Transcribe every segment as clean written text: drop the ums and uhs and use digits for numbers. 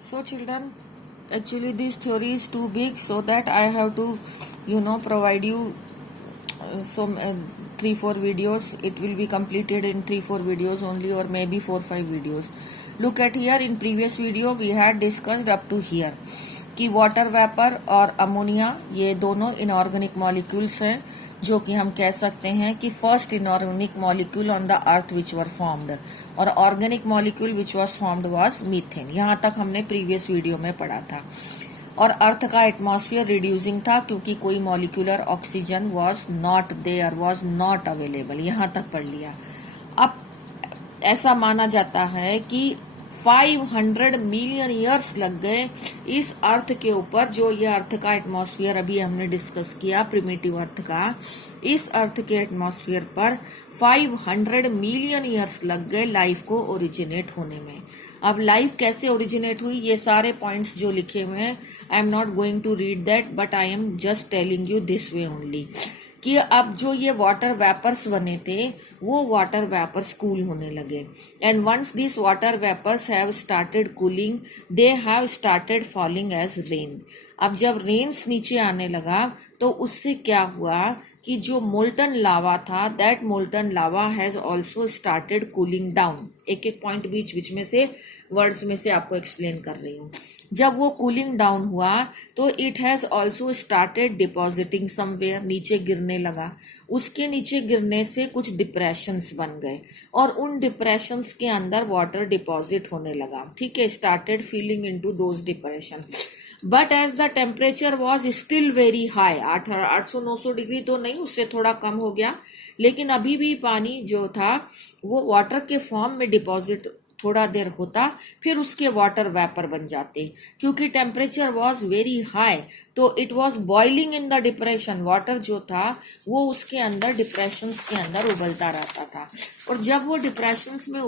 So children, actually this theory is too big, so that I have to, provide you some 3-4 videos. It will be completed in 3-4 videos only, or maybe 4-5 videos. Look at here, in previous video we had discussed up to here कि water vapour और ammonia ये दोनों inorganic molecules हैं, जो कि हम कह सकते हैं कि first inorganic molecule on the earth which were formed, और organic molecule which was formed was methane. यहाँ तक हमने प्रीवियस वीडियो में पढ़ा था। और अर्थ का एटमॉस्फेयर रिड्यूसिंग था क्योंकि कोई molecular oxygen was not there, was not available. यहाँ तक पढ़ लिया। अब ऐसा माना जाता है कि 500 मिलियन ईयर्स लग गए इस अर्थ के ऊपर, जो ये अर्थ का एटमॉस्फेयर अभी हमने डिस्कस किया, प्रिमिटिव अर्थ का, इस अर्थ के एटमॉस्फेयर पर 500 मिलियन ईयर्स लग गए लाइफ को ओरिजिनेट होने में। अब लाइफ कैसे ओरिजिनेट हुई, ये सारे पॉइंट्स जो लिखे हुए हैं, I am not going to read that, but I am just telling you this way only, कि अब जो ये वाटर वेपर्स बने थे वो वाटर वेपर्स कूल होने लगे, and once this water vapours have started cooling they have started falling as rain. अब जब रेन्स नीचे आने लगा तो उससे क्या हुआ कि जो मोल्टन लावा था, that molten lava has also started cooling down. एक एक पॉइंट बीच बीच में से वर्ड्स में से आपको एक्सप्लेन कर रही हूँ। जब वो कूलिंग डाउन हुआ तो it has also started depositing somewhere, नीचे गिरने लगा। उसके नीचे गिरने से कुछ डिप्रेशंस बन गए और उन डिप्रेशंस के अंदर वाटर डिपॉजिट होने लगा। ठीक है, started feeling into those depression, but as the temperature was still very high, 800-900 degree तो नहीं, उससे थोड़ा कम हो गया, लेकिन अभी भी पानी जो था वो वाटर के फॉर्म में डिपॉजिट थोड़ा देर होता, फिर उसके वाटर वेपर बन जाते। क्योंकि टेम्परेचर वॉज वेरी हाई तो it was boiling in the depression, water जो था वो उसके अंदर डिप्रेशंस के अंदर उबलता रहता था, और जब वो डिप्रेशंस में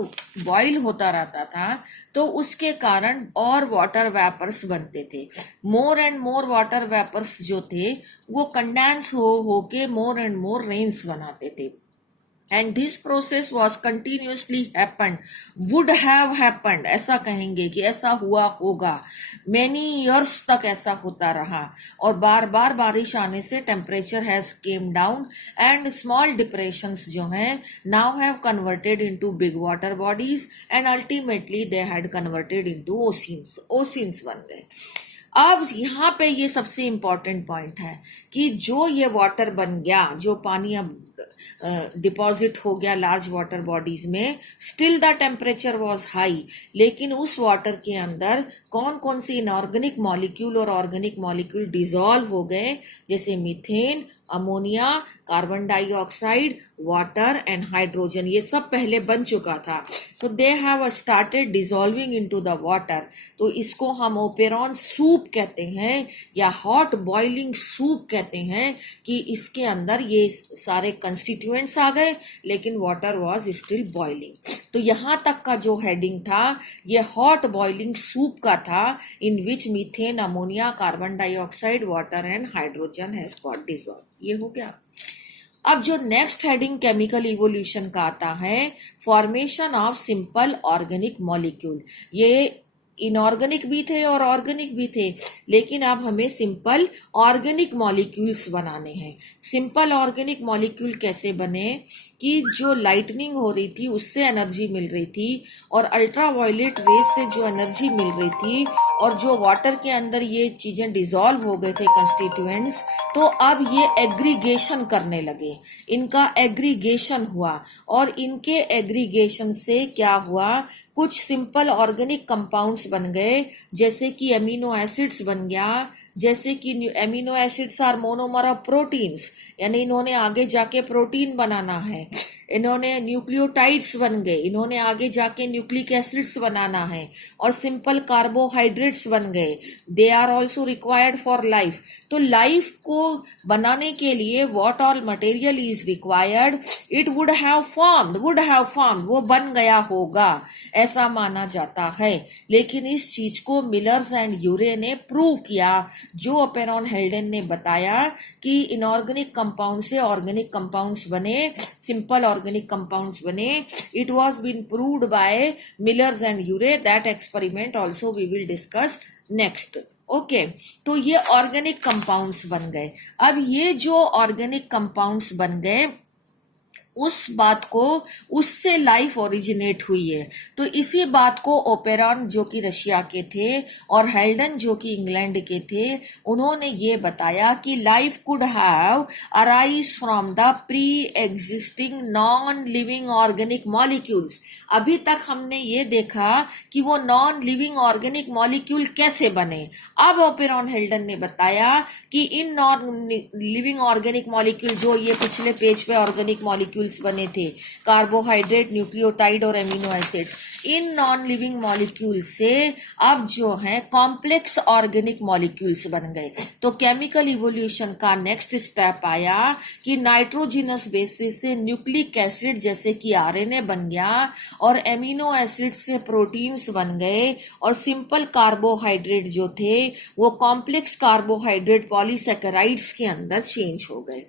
बॉइल होता रहता था तो उसके कारण और वाटर वेपर्स बनते थे। More and more water vapours जो थे वो कंडेंस हो के मोर एंड मोर रेन्स बनाते थे, and this process was continuously happened, would have happened, ऐसा कहेंगे कि ऐसा हुआ होगा, many years तक ऐसा होता रहा, और बार बार बारिश आने से temperature has came down and small depressions जो हैं now have converted into big water bodies and ultimately they had converted into oceans, oceans बन गए। अब यहाँ पे ये सबसे इम्पोर्टेंट पॉइंट है कि जो ये वाटर बन गया, जो पानी अब डिपॉजिट हो गया लार्ज वाटर बॉडीज में, still the temperature was high, लेकिन उस वाटर के अंदर कौन कौन सी इनऑर्गेनिक मॉलिक्यूल और ऑर्गेनिक मॉलिक्यूल डिसॉल्व हो गए, जैसे methane, ammonia, carbon dioxide, water and hydrogen, ये सब पहले बन चुका था। तो दे have started dissolving into the water, तो इसको हम ओपेरॉन सूप कहते हैं या हॉट बॉइलिंग सूप कहते हैं, कि इसके अंदर ये सारे कंस्टिट्यूएंट्स आ गए लेकिन वाटर वाज स्टिल बॉइलिंग। तो यहाँ तक का जो हेडिंग था ये हॉट बॉइलिंग सूप का था, in which methane, ammonia, carbon dioxide, water and hydrogen has got dissolve. ये हो गया। अब जो नेक्स्ट हेडिंग केमिकल इवोल्यूशन का आता है, formation of simple organic molecule. ये इनऑर्गेनिक भी थे और ऑर्गेनिक भी थे, लेकिन अब हमें सिंपल ऑर्गेनिक मॉलिक्यूल्स बनाने हैं। सिंपल ऑर्गेनिक मॉलिक्यूल कैसे बने कि जो लाइटनिंग हो रही थी उससे एनर्जी मिल रही थी, और अल्ट्रा वायलेट रेस से जो एनर्जी मिल रही थी, और जो वाटर के अंदर ये चीज़ें डिसॉल्व हो गए थे कंस्टिट्यूएंट्स, तो अब ये एग्रीगेशन करने लगे, इनका एग्रीगेशन हुआ, और इनके एग्रीगेशन से क्या हुआ, कुछ सिंपल ऑर्गेनिक कंपाउंड्स बन गए, जैसे कि एमिनो एसिड्स बन गया, जैसे कि amino acids are monomer of proteins, यानी इन्होंने आगे जाके प्रोटीन बनाना है, इन्होंने न्यूक्लियोटाइड्स बन गए, इन्होंने आगे जाके न्यूक्लिक एसिड्स बनाना है, और सिंपल कार्बोहाइड्रेट्स बन गए, they are also required for life. तो लाइफ को बनाने के लिए what all material is required, it would have formed, वो बन गया होगा, ऐसा माना जाता है। लेकिन इस चीज को मिलर्स एंड यूरे ने प्रूव किया, जो ओपेरॉन हेल्डेन ने बताया कि इनऑर्गेनिक कंपाउंड से ऑर्गेनिक कंपाउंड्स बने, सिंपल ऑर्गेनिक कंपाउंड्स बने, it was been proved by Miller's and Urey. That experiment also we will discuss next. Okay, तो ये ऑर्गेनिक कंपाउंड्स बन गए. अब ये जो ऑर्गेनिक कंपाउंड्स बन गए, उस बात को, उससे लाइफ ओरिजिनेट हुई है. तो इसी बात को ओपेरॉन जो कि रशिया के थे और हेल्डन जो कि इंग्लैंड के थे, उन्होंने ये बताया कि life could have arise from the pre existing non living organic molecules. अभी तक हमने ये देखा कि वो नॉन लिविंग ऑर्गेनिक मॉलिक्यूल कैसे बने. अब ओपेरॉन हेल्डन ने बताया कि in non living organic molecule, जो ये पिछले पेज पे ऑर्गेनिक मॉलिक्यूल्स बने थे, कार्बोहाइड्रेट, न्यूक्लियोटाइड और amino acids, in non living molecule से अब जो है कॉम्प्लेक्स ऑर्गेनिक मॉलिक्यूल्स बन गए. तो केमिकल इवोल्यूशन का नेक्स्ट स्टेप आया कि नाइट्रोजिनस बेसिस से न्यूक्लिक एसिड जैसे कि आरएनए बन गया और एमिनो एसिड से प्रोटीन्स बन गए, और सिंपल कार्बोहाइड्रेट जो थे वो कॉम्प्लेक्स कार्बोहाइड्रेट पॉलीसैकेराइड्स के अंदर चेंज हो गए.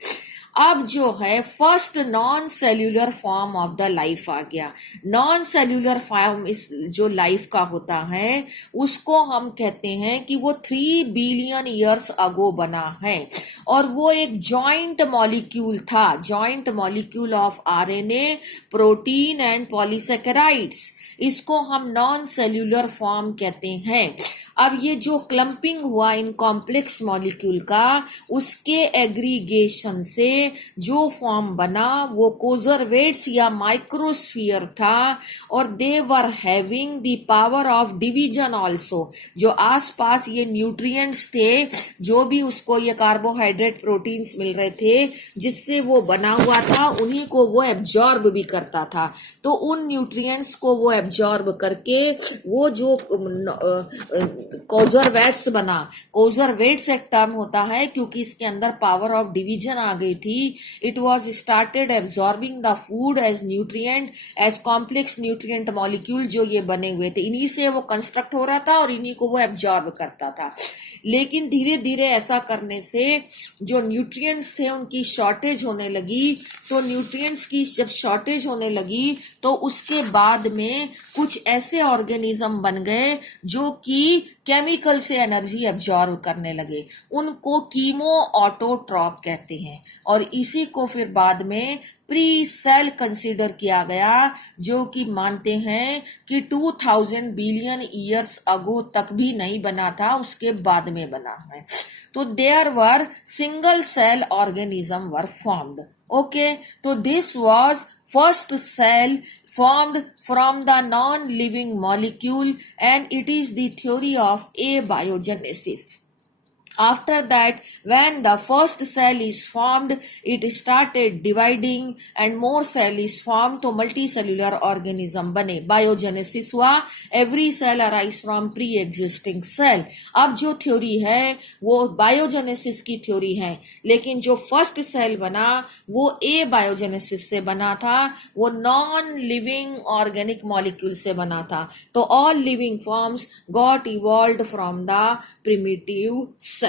अब जो है first non cellular form of the life आ गया. नॉन सेल्यूलर फॉर्म इस जो लाइफ का होता है उसको हम कहते हैं कि वो 3 बिलियन ईयर्स अगो बना है, और वो एक जॉइंट मॉलिक्यूल था, joint molecule of RNA, protein and polysaccharides. इसको हम नॉन सेल्यूलर फॉर्म कहते हैं. अब ये जो क्लम्पिंग हुआ इन कॉम्प्लेक्स मॉलिक्यूल का, उसके एग्रीगेशन से जो फॉर्म बना वो कोजरवेट्स या माइक्रोस्फीयर था, और they were having the power of division also. जो आसपास ये न्यूट्रिएंट्स थे, जो भी उसको ये कार्बोहाइड्रेट प्रोटीन्स मिल रहे थे जिससे वो बना हुआ था, उन्हीं को वो एब्जॉर्ब भी करता था. तो उन न्यूट्रिएंट्स को वो एब्जॉर्ब करके वो जो कोजरवेट्स बना. कोजरवेट्स एक टर्म होता है क्योंकि इसके अंदर पावर ऑफ डिवीजन आ गई थी. It was started absorbing the food as nutrient, as complex nutrient molecule जो ये बने हुए थे. इन्हीं से वो कंस्ट्रक्ट हो रहा था और इन्हीं को वो एब्जॉर्ब करता था. लेकिन धीरे धीरे ऐसा करने से जो न्यूट्रिएंट्स थे उनकी शॉर्टेज होने लगी. तो न्यूट्रिएंट्स की जब शॉर्टेज होने लगी तो उसके बाद में कुछ ऐसे ऑर्गेनिज्म बन गए जो कि केमिकल से एनर्जी एब्जॉर्ब करने लगे. उनको कीमो ऑटोट्रॉप कहते हैं, और इसी को फिर बाद में प्री सेल कंसीडर किया गया, जो कि मानते हैं कि 2000 बिलियन ईयर्स अगो तक भी नहीं बना था, उसके बाद में बना है. तो there were single cell organism were formed. Okay, so this was first cell formed from the non-living molecule, and it is the theory of abiogenesis. After that, when the first cell is formed, it started dividing and more cell is formed तो multicellular organism बने. Biogenesis हुआ, every cell arise from pre-existing cell. अब जो theory है वो biogenesis की theory है, लेकिन जो फर्स्ट सेल बना वो ए बायोजेनेसिस से बना था, वो नॉन लिविंग ऑर्गेनिक मॉलिक्यूल से बना था. तो all living forms got evolved from the primitive cell.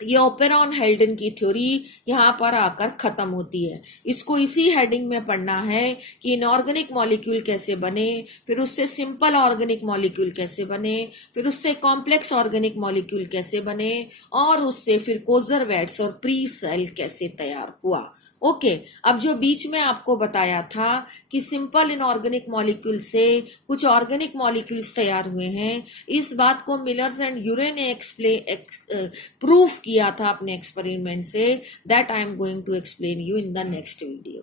ये ओपेरॉन हेल्डन की थ्योरी यहाँ पर आकर खत्म होती है. इसको इसी हेडिंग में पढ़ना है कि इनऑर्गेनिक मॉलिक्यूल कैसे बने, फिर उससे सिंपल ऑर्गेनिक मॉलिक्यूल कैसे बने, फिर उससे कॉम्प्लेक्स ऑर्गेनिक मॉलिक्यूल कैसे बने, और उससे फिर कोजरवेट्स और प्री सेल कैसे तैयार हुआ. ओके, अब जो बीच में आपको बताया था कि सिंपल इनऑर्गेनिक मॉलिक्यूल से कुछ ऑर्गेनिक मॉलिक्यूल्स तैयार हुए हैं, इस बात को मिलर्स एंड यूरे ने प्रूफ किया था अपने एक्सपेरिमेंट से. That I am going to explain you in the next video.